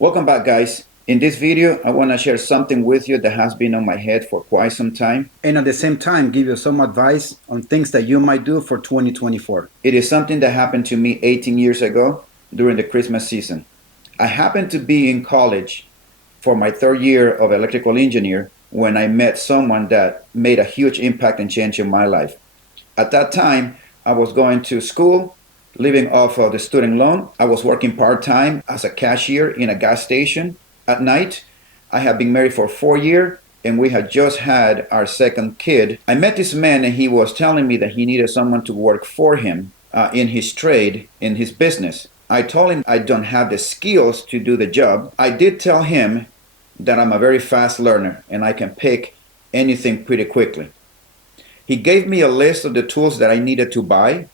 Welcome back, guys. In this video, I want to share something with you that has been on my head for quite some time. And at the same time give you some advice on things that you might do for 2024. It is something that happened to me 18 years ago during the Christmas season. I happened to be in college for my third year of electrical engineer when I met someone that made a huge impact and change in my life. At that time, I was going to school, living off of the student loan. I was working part time as a cashier in a gas station at night. I had been married for 4 years and we had just had our second kid. I met this man and he was telling me that he needed someone to work for him in his trade, in his business. I told him I don't have the skills to do the job. I did tell him that I'm a very fast learner and I can pick anything pretty quickly. He gave me a list of the tools that I needed to buy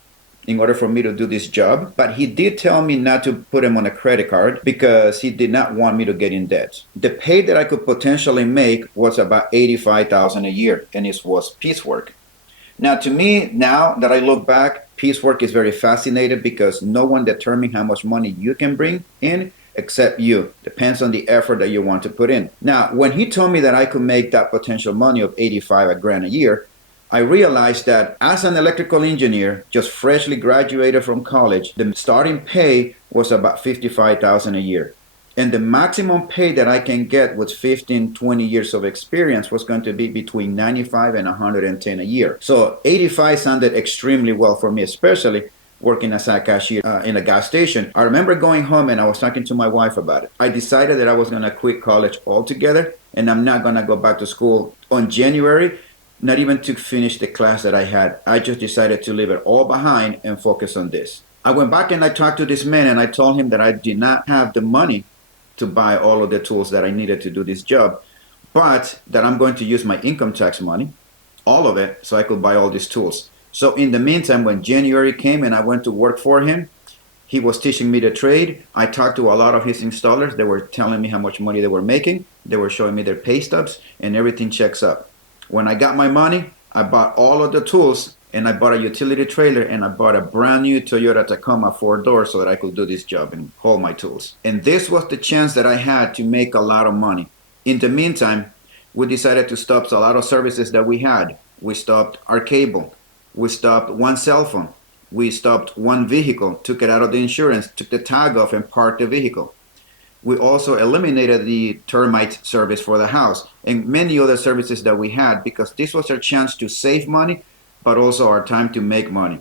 in order for me to do this job, but he did tell me not to put them on a credit card because he did not want me to get in debt. The pay that I could potentially make was about $85,000 a year, and it was piecework. Now, to me, now that I look back, piecework is very fascinating because no one determines how much money you can bring in except you. Depends on the effort that you want to put in. Now, when he told me that I could make that potential money of 85 grand a year, I realized that as an electrical engineer, just freshly graduated from college, the starting pay was about $55,000 a year. And the maximum pay that I can get with 15, 20 years of experience was going to be between 95 and 110 a year. So 85 sounded extremely well for me, especially working as a cashier in a gas station. I remember going home and I was talking to my wife about it. I decided that I was going to quit college altogether and I'm not going to go back to school on January, not even to finish the class that I had. I just decided to leave it all behind and focus on this. I went back and I talked to this man and I told him that I did not have the money to buy all of the tools that I needed to do this job, but that I'm going to use my income tax money, all of it, so I could buy all these tools. So in the meantime, when January came and I went to work for him, he was teaching me the trade. I talked to a lot of his installers. They were telling me how much money they were making. They were showing me their pay stubs and everything checks up. When I got my money, I bought all of the tools and I bought a utility trailer and I bought a brand new Toyota Tacoma 4-door so that I could do this job and haul my tools. And this was the chance that I had to make a lot of money. In the meantime, we decided to stop a lot of services that we had. We stopped our cable. We stopped one cell phone. We stopped one vehicle, took it out of the insurance, took the tag off and parked the vehicle. We also eliminated the termite service for the house and many other services that we had because this was our chance to save money, but also our time to make money.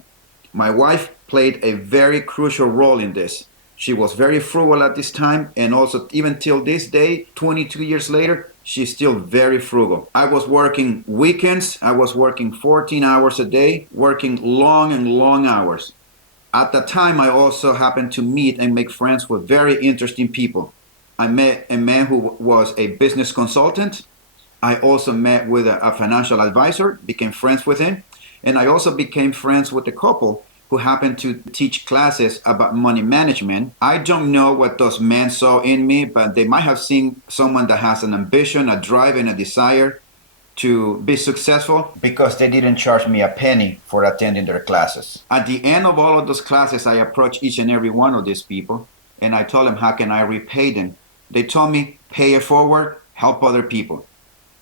My wife played a very crucial role in this. She was very frugal at this time, and also even till this day, 22 years later, she's still very frugal. I was working weekends. I was working 14 hours a day, working long and long hours. At the time, I also happened to meet and make friends with very interesting people. I met a man who was a business consultant. I also met with a financial advisor, became friends with him. And I also became friends with a couple who happened to teach classes about money management. I don't know what those men saw in me, but they might have seen someone that has an ambition, a drive, and a desire to be successful because they didn't charge me a penny for attending their classes. At the end of all of those classes, I approached each and every one of these people and I told them, how can I repay them? They told me, pay it forward, help other people,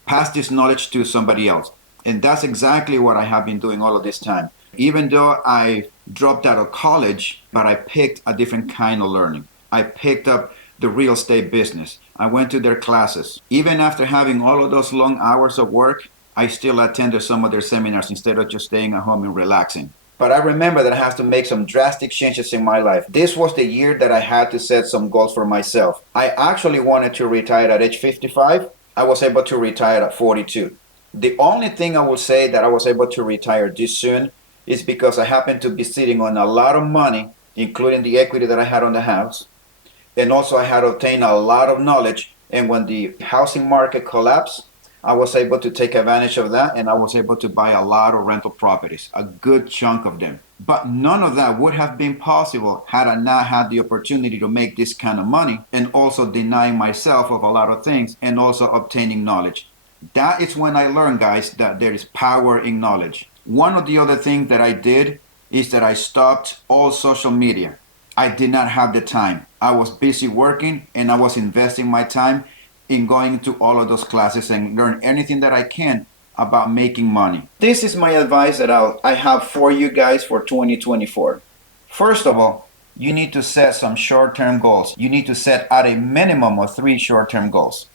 pass this knowledge to somebody else. And that's exactly what I have been doing all of this time. Even though I dropped out of college, but I picked a different kind of learning. I picked up the real estate business. I went to their classes. Even after having all of those long hours of work, I still attended some of their seminars instead of just staying at home and relaxing. But I remember that I have to make some drastic changes in my life. This was the year that I had to set some goals for myself. I actually wanted to retire at age 55. I was able to retire at 42. The only thing I will say that I was able to retire this soon is because I happened to be sitting on a lot of money, including the equity that I had on the house. And also I had obtained a lot of knowledge. And when the housing market collapsed, I was able to take advantage of that and I was able to buy a lot of rental properties, a good chunk of them. But none of that would have been possible had I not had the opportunity to make this kind of money and also denying myself of a lot of things and also obtaining knowledge. That is when I learned, guys, that there is power in knowledge. One of the other things that I did is that I stopped all social media. I did not have the time. I was busy working and I was investing my time in going to all of those classes and learn anything that I can about making money. This is my advice that I have for you guys for 2024. First of all, you need to set some short-term goals. You need to set at a minimum of 3 short-term goals.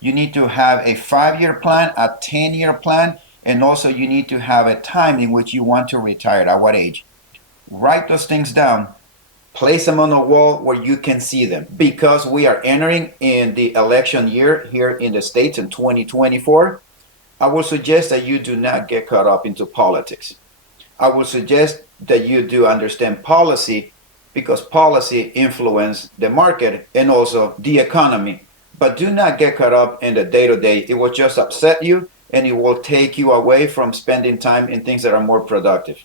You need to have a 5-year plan, a 10-year plan, and also you need to have a time in which you want to retire, at what age. Write those things down. Place them on the wall where you can see them. Because we are entering in the election year here in the States in 2024, I would suggest that you do not get caught up into politics. I would suggest that you do understand policy, because policy influences the market and also the economy. But do not get caught up in the day-to-day. It will just upset you and it will take you away from spending time in things that are more productive.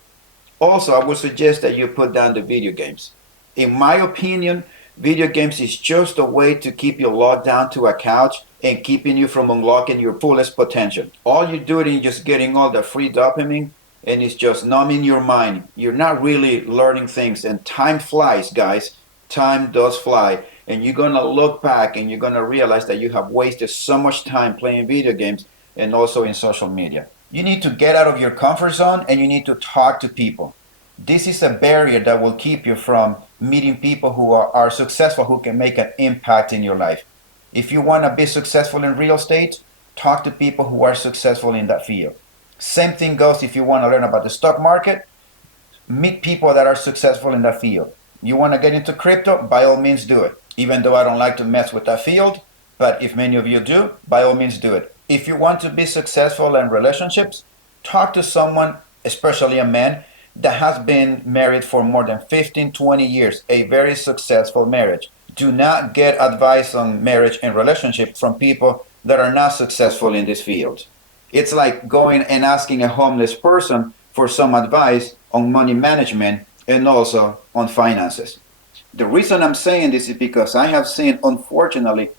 Also, I would suggest that you put down the video games. In my opinion, video games is just a way to keep you locked down to a couch and keeping you from unlocking your fullest potential. All you're doing is just getting all the free dopamine and it's just numbing your mind. You're not really learning things, and time flies, guys. Time does fly, and you're gonna look back and you're gonna realize that you have wasted so much time playing video games and also in social media. You need to get out of your comfort zone and you need to talk to people. This is a barrier that will keep you from meeting people who are successful, who can make an impact in your life. If you want to be successful in real estate, talk to people who are successful in that field. Same thing goes if you want to learn about the stock market, meet people that are successful in that field. You want to get into crypto, by all means do it. Even though I don't like to mess with that field, but if many of you do, by all means do it. If you want to be successful in relationships, talk to someone, especially a man, that has been married for more than 15, 20 years, a very successful marriage. Do not get advice on marriage and relationship from people that are not successful in this field. It's like going and asking a homeless person for some advice on money management and also on finances. The reason I'm saying this is because I have seen, unfortunately,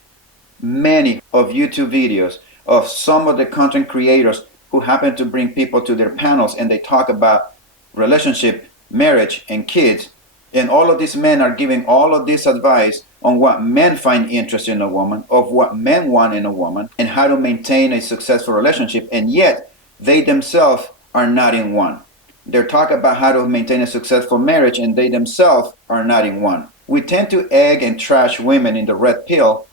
many of YouTube videos of some of the content creators who happen to bring people to their panels and they talk about relationship, marriage, and kids. And all of these men are giving all of this advice on what men find interesting in a woman, of what men want in a woman, and how to maintain a successful relationship. And yet, they themselves are not in one. They're talking about how to maintain a successful marriage, and they themselves are not in one. We tend to egg and trash women in the red pill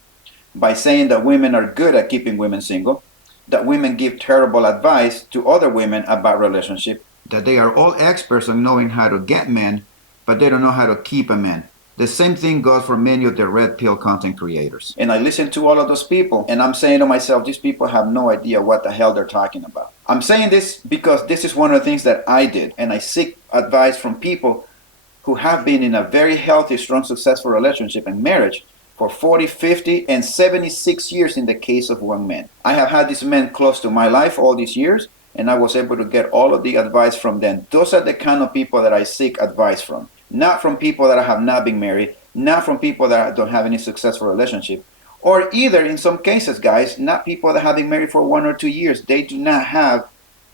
by saying that women are good at keeping women single, that women give terrible advice to other women about relationship, that they are all experts on knowing how to get men, but they don't know how to keep a man. The same thing goes for many of the red pill content creators. And I listen to all of those people, and I'm saying to myself, these people have no idea what the hell they're talking about. I'm saying this because this is one of the things that I did, and I seek advice from people who have been in a very healthy, strong, successful relationship and marriage for 40, 50, and 76 years in the case of one man. I have had these men close to my life all these years, and I was able to get all of the advice from them. Those are the kind of people that I seek advice from. Not from people that have not been married, not from people that don't have any successful relationship, or either in some cases, guys, not people that have been married for 1 or 2 years. They do not have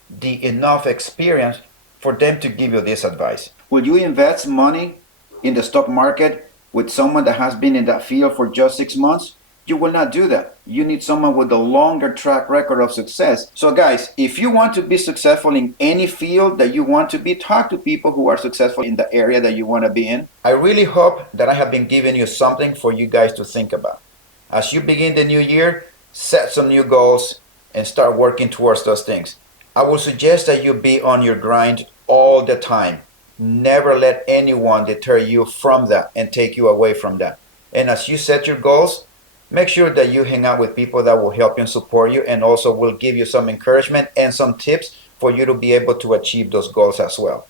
the enough experience for them to give you this advice. Will you invest money in the stock market with someone that has been in that field for just 6 months? You will not do that. You need someone with a longer track record of success. So guys, if you want to be successful in any field that you want to be, talk to people who are successful in the area that you want to be in. I really hope that I have been giving you something for you guys to think about. As you begin the new year, set some new goals and start working towards those things. I would suggest that you be on your grind all the time. Never let anyone deter you from that and take you away from that. And as you set your goals, make sure that you hang out with people that will help you and support you, and also will give you some encouragement and some tips for you to be able to achieve those goals as well.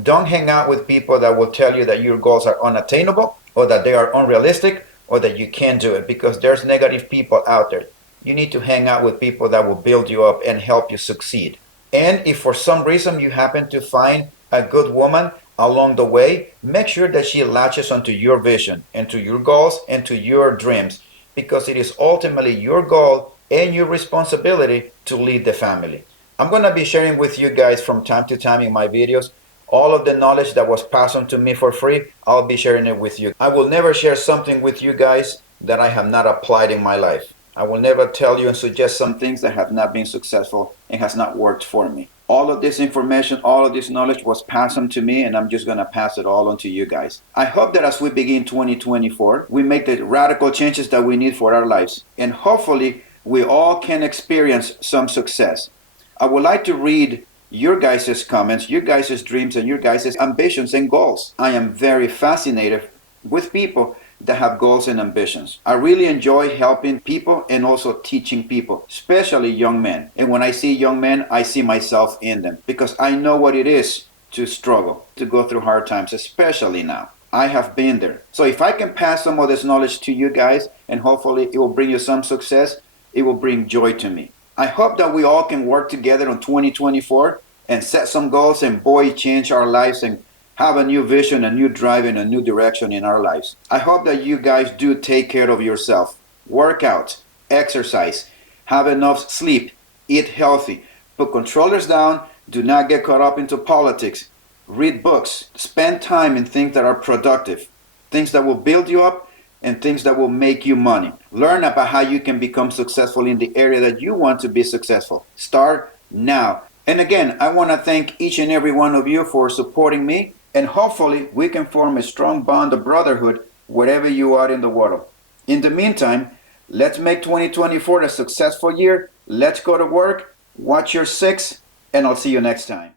Don't hang out with people that will tell you that your goals are unattainable, or that they are unrealistic, or that you can't do it, because there's negative people out there. You need to hang out with people that will build you up and help you succeed. And if for some reason you happen to find a good woman along the way, make sure that she latches onto your vision and to your goals and to your dreams, because it is ultimately your goal and your responsibility to lead the family. I'm going to be sharing with you guys from time to time in my videos All of the knowledge that was passed on to me for free, I'll be sharing it with you. I will never share something with you guys that I have not applied in my life. I will never tell you and suggest some things that have not been successful and has not worked for me. All of this information, all of this knowledge was passed on to me, and I'm just going to pass it all on to you guys. I hope that as we begin 2024, we make the radical changes that we need for our lives, and hopefully we all can experience some success. I would like to read your guys' comments, your guys' dreams, and your guys' ambitions and goals. I am very fascinated with people that have goals and ambitions. I really enjoy helping people and also teaching people, especially young men. And when I see young men, I see myself in them because I know what it is to struggle, to go through hard times, especially now. I have been there. So if I can pass some of this knowledge to you guys, and hopefully it will bring you some success, it will bring joy to me. I hope that we all can work together on 2024 and set some goals and boy, change our lives and have a new vision, a new drive, and a new direction in our lives. I hope that you guys do take care of yourself. Work out, exercise, have enough sleep, eat healthy, put controllers down, do not get caught up into politics, read books, spend time in things that are productive, things that will build you up, and things that will make you money. Learn about how you can become successful in the area that you want to be successful. Start now. And again, I want to thank each and every one of you for supporting me, and hopefully we can form a strong bond of brotherhood wherever you are in the world. In the meantime, let's make 2024 a successful year. Let's go to work, watch your six, and I'll see you next time.